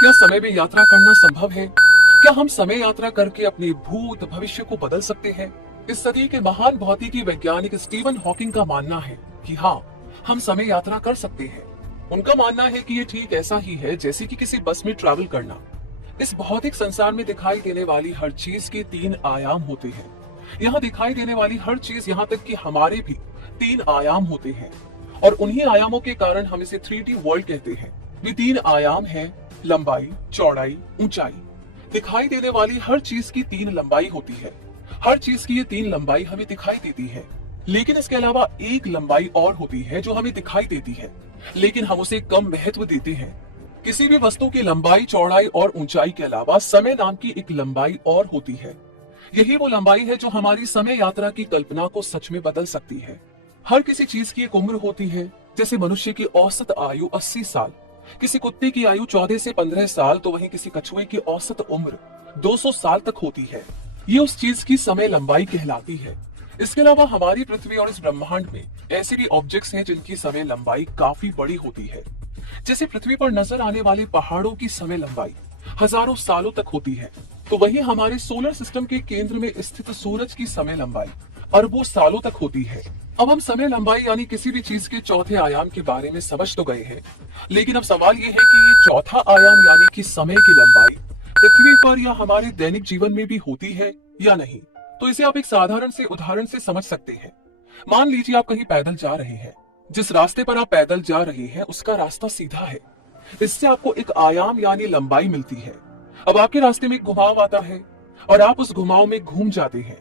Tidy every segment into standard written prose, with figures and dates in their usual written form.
क्या समय में यात्रा करना संभव है? क्या हम समय यात्रा करके अपने भूत भविष्य को बदल सकते हैं? इस सदी के महान भौतिकी वैज्ञानिक स्टीवन हॉकिंग का मानना है कि हाँ, हम समय यात्रा कर सकते हैं। उनका मानना है कि ये ठीक ऐसा ही है जैसे कि किसी बस में ट्रैवल करना। इस भौतिक संसार में दिखाई देने वाली हर चीज के 3 आयाम होते हैं। यहाँ दिखाई देने वाली हर चीज, यहाँ तक कि हमारे भी 3 आयाम होते हैं और उन्हीं आयामों के कारण हम इसे 3D वर्ल्ड कहते हैं। ये 3 आयाम हैं लंबाई, चौड़ाई, ऊंचाई। दिखाई देने वाली हर चीज की 3 लंबाई होती है। हर चीज की ये 3 लंबाई हमें दिखाई देती है, लेकिन इसके अलावा एक लंबाई और होती है जो हमें दिखाई देती है, लेकिन हम उसे कम महत्व देते हैं। किसी भी वस्तु की लंबाई, चौड़ाई और ऊंचाई के अलावा समय नाम की एक लंबाई और होती है। यही वो लंबाई है जो हमारी समय यात्रा की कल्पना को सच में बदल सकती है। हर किसी चीज की एक उम्र होती है। जैसे मनुष्य की औसत आयु 80 साल, किसी कुत्ते की आयु 14 से 15 साल, तो वहीं किसी कछुए की औसत उम्र 200 साल तक होती है। ये उस चीज की समय लंबाई कहलाती है। इसके अलावा हमारी पृथ्वी और इस ब्रह्मांड में ऐसे भी ऑब्जेक्ट्स हैं जिनकी समय लंबाई काफी बड़ी होती है। जैसे पृथ्वी पर नजर आने वाले पहाड़ों की समय लंबाई हजारों सालों तक होती है, तो वहीं हमारे सोलर सिस्टम के केंद्र में स्थित सूरज की समय लंबाई अरबों सालों तक होती है। अब हम समय लंबाई यानी किसी भी चीज के चौथे आयाम के बारे में समझ तो गए हैं, लेकिन अब सवाल ये है कि ये चौथा आयाम यानी कि समय की लंबाई पृथ्वी पर या हमारे दैनिक जीवन में भी होती है या नहीं। तो इसे आप एक साधारण से उदाहरण से समझ सकते हैं। मान लीजिए आप कहीं पैदल जा रहे हैं। जिस रास्ते पर आप पैदल जा रहे हैं उसका रास्ता सीधा है। इससे आपको एक आयाम यानी लंबाई मिलती है। अब आपके रास्ते में एक घुमाव आता है और आप उस घुमाव में घूम जाते हैं।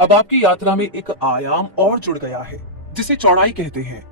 अब आपकी यात्रा में एक आयाम और जुड़ गया है जिसे चौड़ाई कहते हैं।